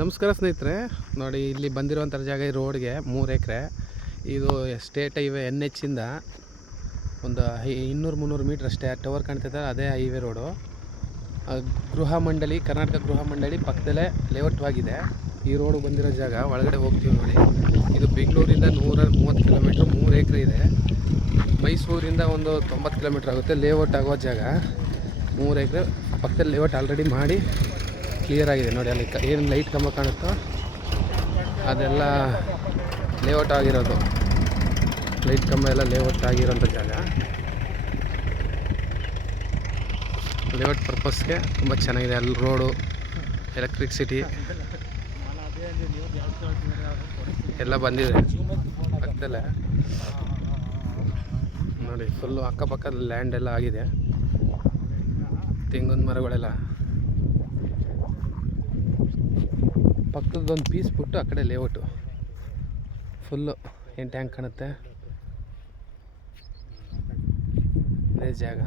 ನಮಸ್ಕಾರ ಸ್ನೇಹಿತರೆ. ನೋಡಿ, ಇಲ್ಲಿ ಬಂದಿರುವಂಥ ಜಾಗ ಈ ರೋಡ್ಗೆ ಮೂರು ಎಕರೆ. ಇದು ಸ್ಟೇಟ್ ಹೈವೇ ಎನ್ ಎಚ್ಚಿಂದ ಒಂದು ಇನ್ನೂರು ಮುನ್ನೂರು ಮೀಟ್ರ್ ಅಷ್ಟೇ ಟವರ್ ಕಾಣ್ತಿದೆ, ಅದೇ ಹೈವೇ ರೋಡು ಗೃಹ ಮಂಡಳಿ, ಕರ್ನಾಟಕ ಗೃಹ ಮಂಡಳಿ ಪಕ್ಕದಲ್ಲೇ ಲೇಔಟ್ವಾಗಿದೆ ಈ ರೋಡು ಬಂದಿರೋ ಜಾಗ, ಒಳಗಡೆ ಹೋಗ್ತೀವಿ ನೋಡಿ. ಇದು ಬೆಂಗಳೂರಿಂದ ನೂರ ಮೂವತ್ತು ಕಿಲೋಮೀಟ್ರ್ ಮೂರು ಎಕರೆ ಇದೆ. ಮೈಸೂರಿಂದ ಒಂದು ತೊಂಬತ್ತು ಕಿಲೋಮೀಟ್ರ್ ಆಗುತ್ತೆ ಲೇಔಟ್ ಆಗೋ ಜಾಗ. ಮೂರು ಎಕರೆ ಪಕ್ಕದಲ್ಲಿ ಲೇಔಟ್ ಆಲ್ರೆಡಿ ಮಾಡಿ ಕ್ಲಿಯರ್ ಆಗಿದೆ ನೋಡಿ, ಅಲ್ಲಿ ಏನು ಲೈಟ್ ಕಂಬ ಕಾಣುತ್ತೋ ಅದೆಲ್ಲ ಲೇಔಟ್ ಆಗಿರೋದು. ಲೈಟ್ ಕಂಬ ಎಲ್ಲ ಲೇಔಟ್ ಆಗಿರೋಂಥ ಜಾಗ. ಲೇಔಟ್ ಪರ್ಪಸ್ಗೆ ತುಂಬ ಚೆನ್ನಾಗಿದೆ. ಅಲ್ಲಿ ರೋಡು ಎಲೆಕ್ಟ್ರಿಸಿಟಿ ಎಲ್ಲ ಬಂದಿದೆ. ಪಕ್ಕದಲ್ಲೇ. ನೋಡಿ ಫುಲ್ಲು ಅಕ್ಕಪಕ್ಕದ ಲ್ಯಾಂಡ್ ಎಲ್ಲ ಆಗಿದೆ. ತೆಂಗಿನ ಮರಗಳೆಲ್ಲ. ಪಕ್ಕದೊಂದು ಪೀಸ್ ಬಿಟ್ಟು ಆ ಕಡೆ ಲೇಔಟು ಫುಲ್ಲು ಏನು ಟ್ಯಾಂಕ್ ಕಾಣುತ್ತೆ? ಅದೇ ಜಾಗ.